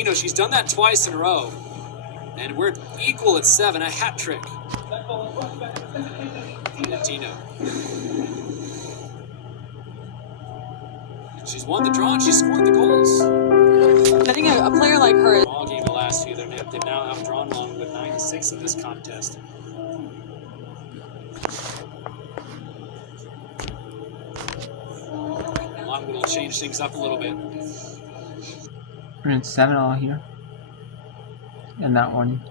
You know, she's done that twice in a row. And we're equal at 7, a hat trick. Tino. She's won the draw and she scored the goals. I think a player like her. All game the last few, they've now outdrawn one with 9-6 in this contest. And Long will change things up a little bit. We're in 7-all here. And that one.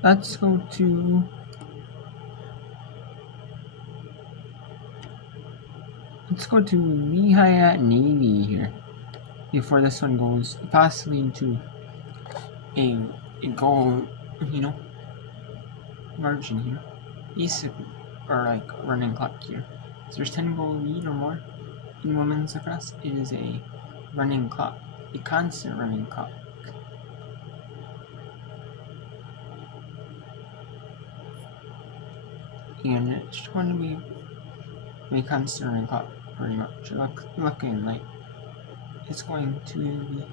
Let's go to Lehigh at Navy here. Before this one goes possibly into a goal, margin here. Basically, or like running clock here. So there's 10-goal lead or more in women's lacrosse. It is a running clock, a constant running clock. And it's going to be a constant running clock, pretty much. Looking like it's going to be.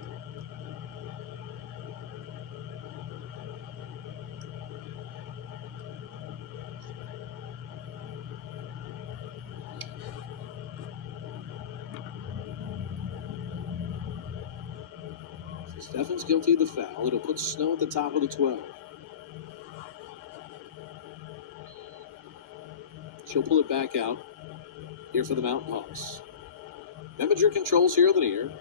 Steffen's guilty of the foul. It'll put Snow at the top of the 12. She'll pull it back out here for the Mountain Hawks. Meminger controls here on the near.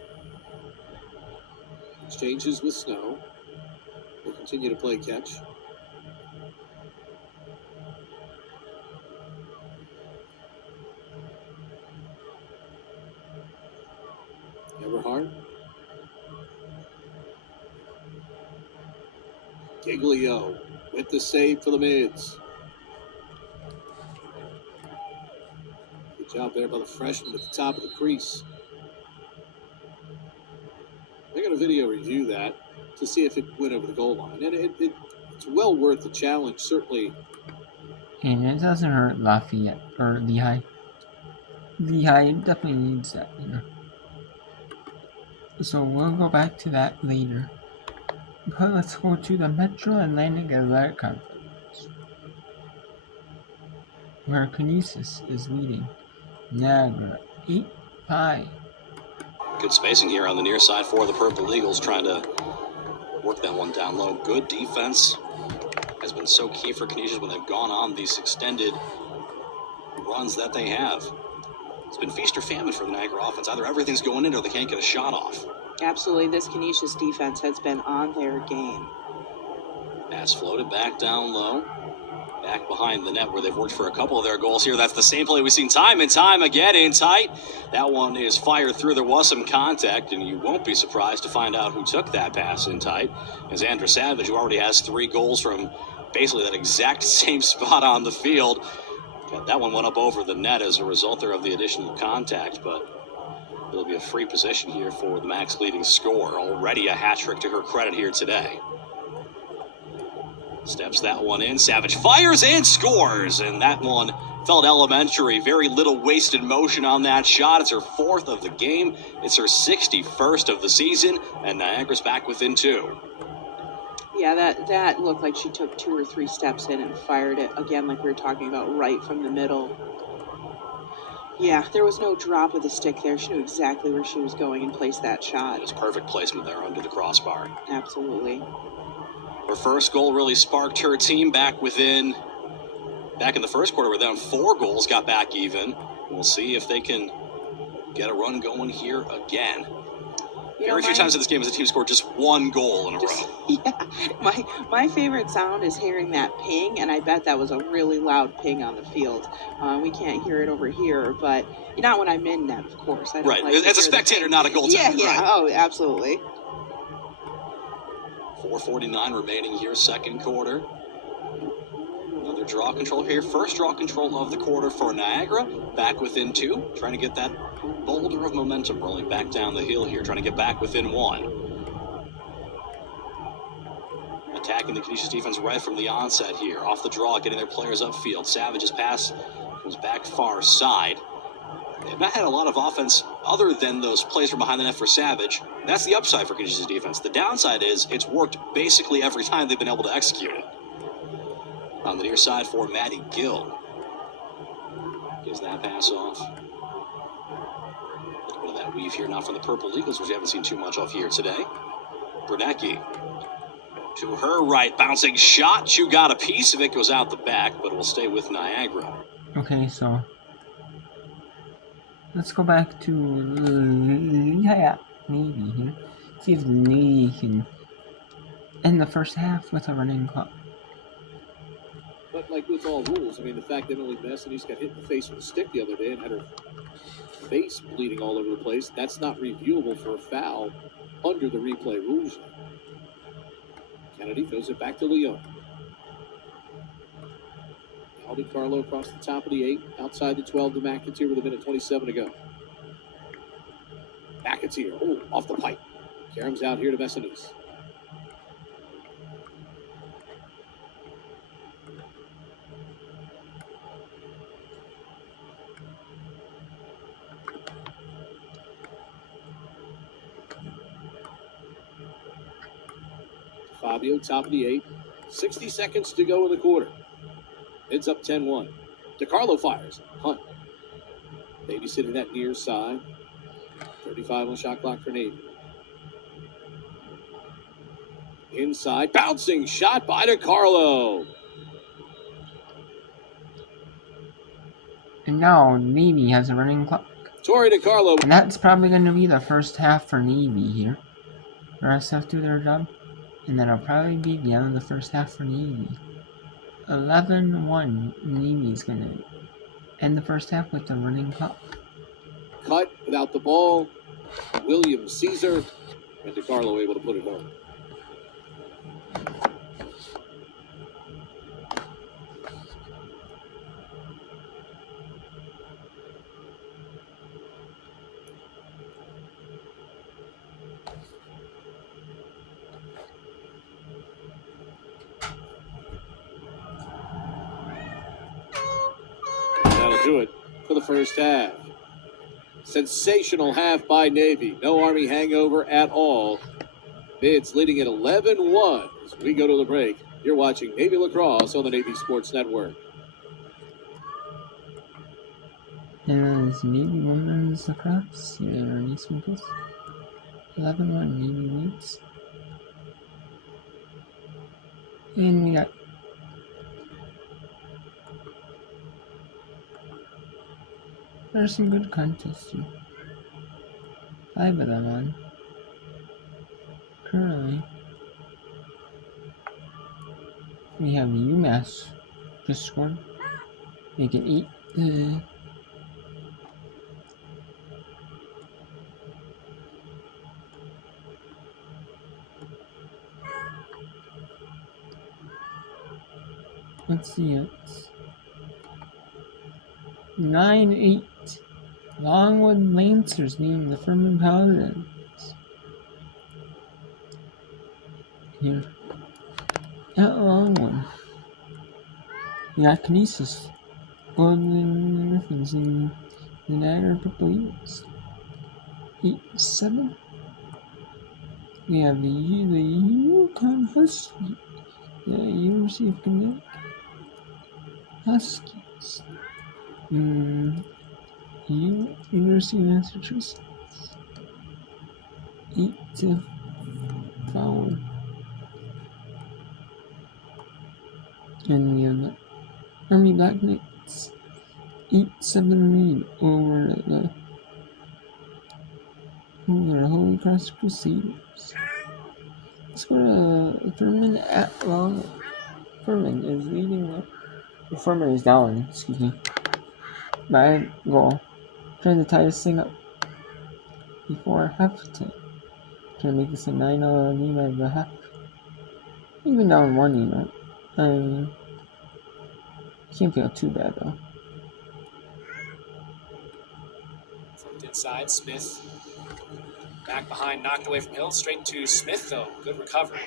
Exchanges with Snow. Will continue to play catch. Eberhard. Giglio with the save for the Mids. Good job there by the freshman at the top of the crease. I got a video review that to see if it went over the goal line. And it's well worth the challenge, certainly. And it doesn't hurt Lafayette or Lehigh. Lehigh definitely needs that, So we'll go back to that later. But let's go to the Metro Atlantic Athletic Conference, where Canisius is leading Niagara 8-5. Good spacing here on the near side for the Purple Eagles, trying to work that one down low. Good defense has been so key for Canisius when they've gone on these extended runs that they have. It's been feast or famine for the Niagara offense. Either everything's going in or they can't get a shot off. Absolutely, this Canisius defense has been on their game. Pass floated back down low. Back behind the net where they've worked for a couple of their goals here. That's the same play we've seen time and time again in tight. That one is fired through. There was some contact, and you won't be surprised to find out who took that pass in tight. As Andra Savage, who already has 3 goals from basically that exact same spot on the field. That one went up over the net as a result there of the additional contact, but it'll be a free position here for the Mac's leading scorer. Already a hat trick to her credit here today. Steps that one in. Savage fires and scores, and that one felt elementary. Very little wasted motion on that shot. It's her 4th of the game. It's her 61st of the season, and Niagara's back within 2. Yeah, that looked like she took 2 or 3 steps in and fired it again, like we were talking about, right from the middle. Yeah, there was no drop of the stick there. She knew exactly where she was going and placed that shot. It was perfect placement there under the crossbar. Absolutely. Her first goal really sparked her team back in the first quarter. We're down 4 goals, got back even. We'll see if they can get a run going here again. Very few times in this game has a team scored just 1 goal in a row. Yeah, my favorite sound is hearing that ping, and I bet that was a really loud ping on the field. We can't hear it over here, but not when I'm in net, of course. I don't right, like as a spectator, not a goaltender. Yeah, right. Oh, absolutely. 4:49 remaining here, second quarter. Another draw control here. First draw control of the quarter for Niagara. Back within 2. Trying to get that boulder of momentum rolling back down the hill here. Trying to get back within 1. Attacking the Canisius defense right from the onset here. Off the draw, getting their players upfield. Savage's pass comes back far side. They've not had a lot of offense other than those plays from behind the net for Savage. That's the upside for Canisius' defense. The downside is it's worked basically every time they've been able to execute it. On the near side for Maddie Gill. Gives that pass off. A bit of that weave here now from the Purple Eagles, which we haven't seen too much of here today. Brunecki. To her right, bouncing shot. Chu got a piece of it, goes out the back, but it will stay with Niagara. Okay, so let's go back to Navy here. See if Navy can end the first half with a running clock. But like with all rules, I mean, the fact that only Messini's got hit in the face with a stick the other day and had her face bleeding all over the place, that's not reviewable for a foul under the replay rules. Kennedy throws it back to Leon. Now DiCarlo across the top of the 8, outside the 12 to McAteer with a minute 27 to go. McAteer, oh, off the pipe. Karam's out here to Messinis. Fabio, top of the 8. 60 seconds to go in the quarter. It's up 10-1. DiCarlo fires. Hunt. Babysitting that near side. 35 on shot clock for Navy. Inside. Bouncing shot by DiCarlo. And now Navy has a running clock. Torrey DiCarlo. And that's probably going to be the first half for Navy here. The rest have to do their job. And that'll probably be the end of the first half for Navy. 11-1. Navy's going to end the first half with the running clock. Cut without the ball. William Caesar. And DiCarlo able to put it home. Do it for the first half. Sensational half by Navy. No Army hangover at all. Bids leading at 11-1 as we go to the break. You're watching Navy Lacrosse on the Navy Sports Network. And it's Navy Women's Lacrosse. Here are these peoples. 11-1 Navy leads. And we got there's some good contests too. 5 of them on. Currently, we have UMass just scored. Make it 8. Let's see, it's 9-8. Longwood Lancers beating the Furman Paladins. Here at Longwood, we got Canisius, Golden Griffins, and the Niagara Purple Eagles. 8-7. We have the Yukon Huskies, the University of Connecticut Huskies. University of Massachusetts 8-4. And we have the Army Black Knights 8-7 lead over the Holy Cross Crusaders. Let's go to Furman at Long. Furman is leading up. Furman is down, excuse me, by a goal. Trying to tie this thing up before halftime. Trying to make this a 9-0 lead by the half. Even down 1, you know. I mean, can't feel too bad though. Flipped inside, Smith. Back behind, knocked away from Hill. Straight to Smith, though. Good recovery.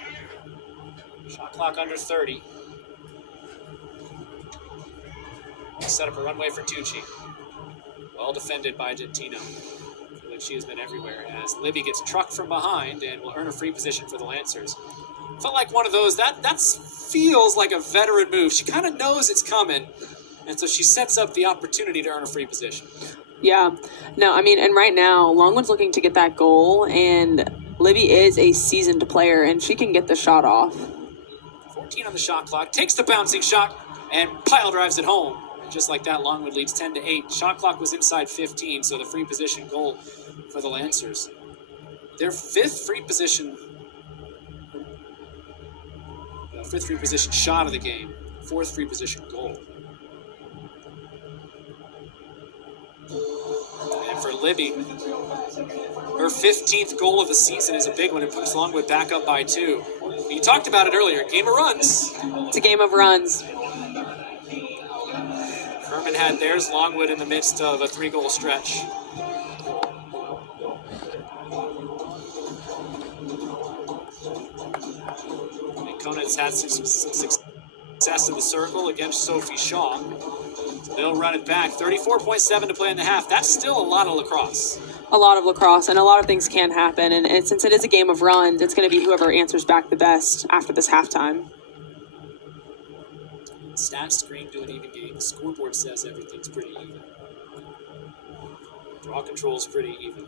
Shot clock under 30. Set up a runway for Tucci. Well defended by Gentino. I feel like she has been everywhere as Libby gets trucked from behind and will earn a free position for the Lancers. Felt like one of those, that feels like a veteran move. She kind of knows it's coming, and so she sets up the opportunity to earn a free position. Yeah. No, I mean, and right now, Longwood's looking to get that goal, and Libby is a seasoned player, and she can get the shot off. 14 on the shot clock, takes the bouncing shot, and pile drives it home. And just like that, Longwood leads 10-8. Shot clock was inside 15, so the free position goal for the Lancers. Their fifth free position shot of the game, fourth free position goal. And for Libby, her 15th goal of the season is a big one. It puts Longwood back up by 2. You talked about it earlier, game of runs. It's a game of runs. Furman had theirs, Longwood in the midst of a 3-goal stretch. And Conant's had some success in the circle against Sophie Shaw. They'll run it back. 34.7 to play in the half. That's still a lot of lacrosse. A lot of lacrosse, and a lot of things can happen. And since it is a game of runs, it's going to be whoever answers back the best after this halftime. Stat screen do an even game. The scoreboard says everything's pretty even. Draw control's pretty even.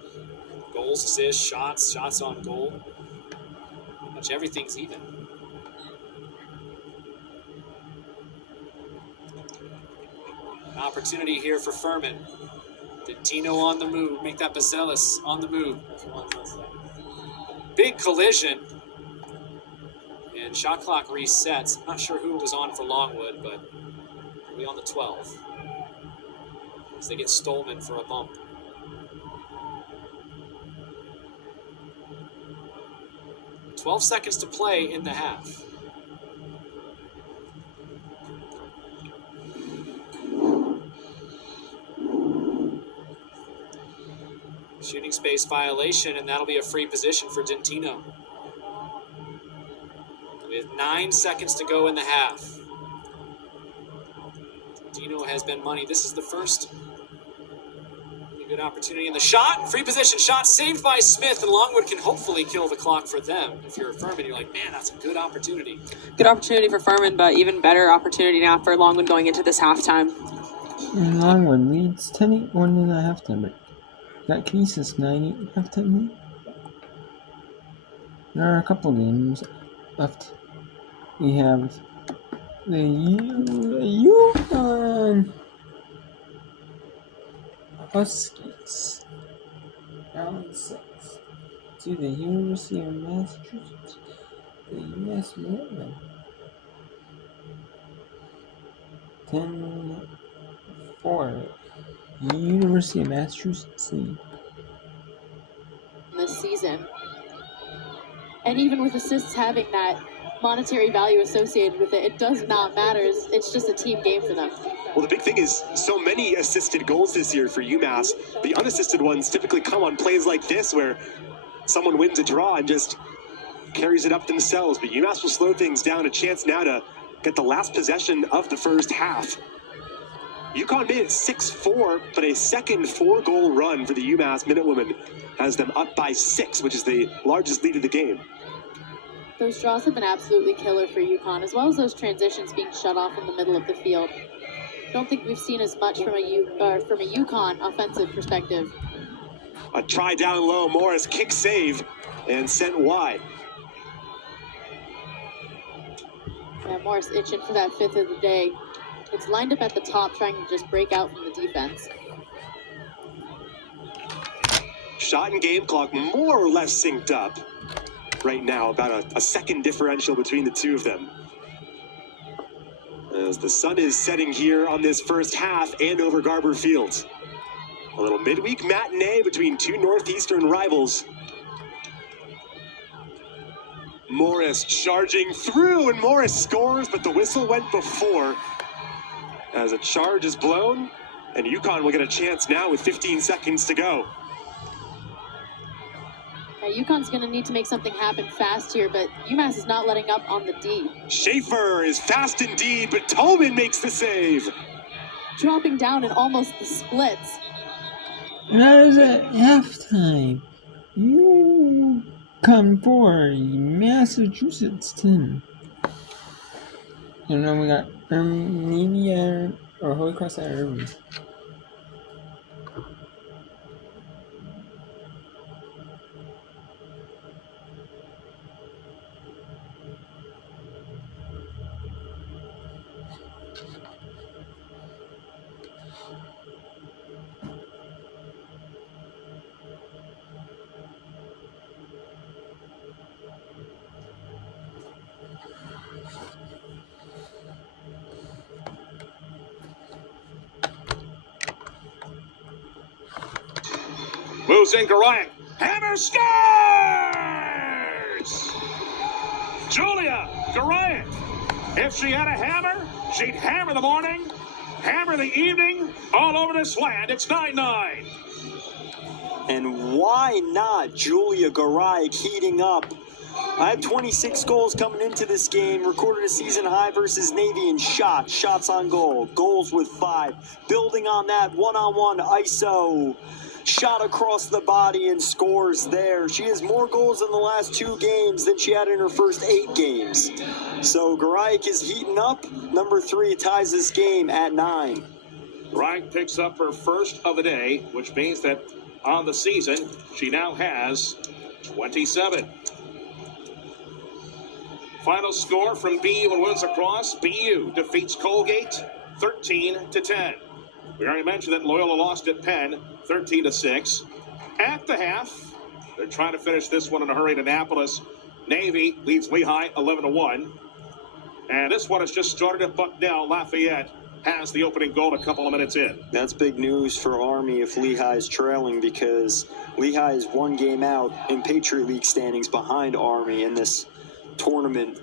Goals, assists, shots on goal. Pretty much everything's even. An opportunity here for Furman. Gentino on the move. Make that Bazelis on the move. Big collision. And shot clock resets. I'm not sure who it was on for Longwood, but it'll be on the 12th. As they get Stolman for a bump. "12 seconds to play in the half. Shooting space violation, and that'll be a free position for Gentino. With 9 seconds to go in the half. Gentino has been money. This is the first good opportunity in the shot. Free position shot saved by Smith, and Longwood can hopefully kill the clock for them. If you're a Furman, you're like, man, that's a good opportunity. Good opportunity for Furman, but even better opportunity now for Longwood going into this halftime. And Longwood leads 10-8 in the halftime break. Got Kinesis 9-8 halftime lead. There are a couple games left. We have the UConn Huskies round 6 to the University of Massachusetts, the U.S. Minutemen. 10-4. University of Massachusetts lead. This season. And even with assists having that monetary value associated with it, it does not matter. It's just a team game for them. Well, the big thing is so many assisted goals this year for UMass. The unassisted ones typically come on plays like this where someone wins a draw and just carries it up themselves. But UMass will slow things down. A chance now to get the last possession of the first half. UConn made it 6-4, but a second 4-goal run for the UMass Minutewomen has them up by 6, which is the largest lead of the game. Those draws have been absolutely killer for UConn, as well as those transitions being shut off in the middle of the field. Don't think we've seen as much from a UConn offensive perspective. A try down low, Morris kick save and sent wide. Yeah, Morris itching for that 5th of the day. It's lined up at the top, trying to just break out from the defense. Shot and game clock more or less synced up right now, about a second differential between the two of them. As the sun is setting here on this first half and over Garber Field. A little midweek matinee between two Northeastern rivals. Morris charging through, and Morris scores, but the whistle went before. As a charge is blown, and UConn will get a chance now with 15 seconds to go. UConn's going to need to make something happen fast here, but UMass is not letting up on the D. Schaefer is fast indeed, but Tolman makes the save. Dropping down in almost the splits. That is at halftime. You come for Massachusetts 10. And then we got Armenia or Holy Cross at Irving. Moves in Garayak. Hammer scores! Julia Garayak. If she had a hammer, she'd hammer the morning, hammer the evening, all over this land. It's 9-9. And why not Julia Garayak heating up? I had 26 goals coming into this game, recorded a season high versus Navy in shots on goal, goals with 5. Building on that one-on-one ISO. Shot across the body and scores there. She has more goals in the last 2 games than she had in her first 8 games. So Garayak is heating up. Number 3 ties this game at 9. Garayak picks up her first of the day, which means that on the season, she now has 27. Final score from BU and Women's Lacrosse. BU defeats Colgate 13-10. We already mentioned that Loyola lost at Penn 13-6. At the half, they're trying to finish this one in a hurry. Annapolis Navy leads Lehigh 11-1. And this one has just started at Bucknell. Lafayette has the opening goal a couple of minutes in. That's big news for Army if Lehigh is trailing, because Lehigh is 1 game out in Patriot League standings behind Army in this tournament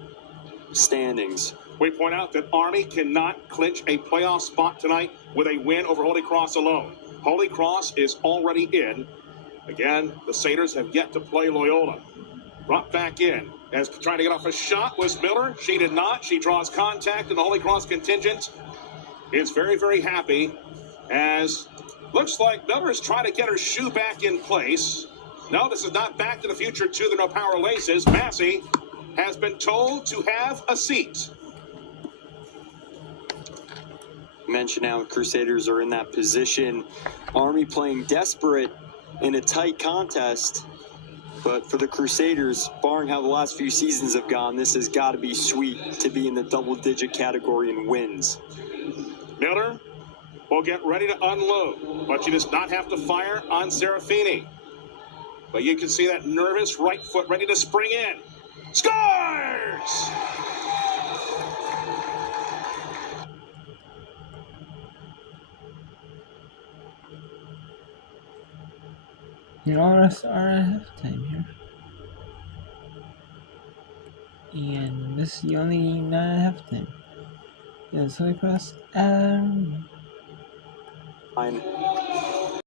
standings. We point out that Army cannot clinch a playoff spot tonight with a win over Holy Cross alone. Holy Cross is already in. Again, the Satyrs have yet to play Loyola. Brought back in as trying to get off a shot was Miller. She did not. She draws contact, and the Holy Cross contingent is very, very happy as looks like Miller is trying to get her shoe back in place. No, this is not Back to the Future 2. There are no power laces. Massey has been told to have a seat. Mention now Crusaders are in that position. Army playing desperate in a tight contest. But for the Crusaders, barring how the last few seasons have gone, this has got to be sweet to be in the double-digit category in wins. Miller will get ready to unload, but she does not have to fire on Serafini. But you can see that nervous right foot ready to spring in. Scores! You all rest are at halftime here. And this is the only game not at halftime. It's Holy Cross. Fine.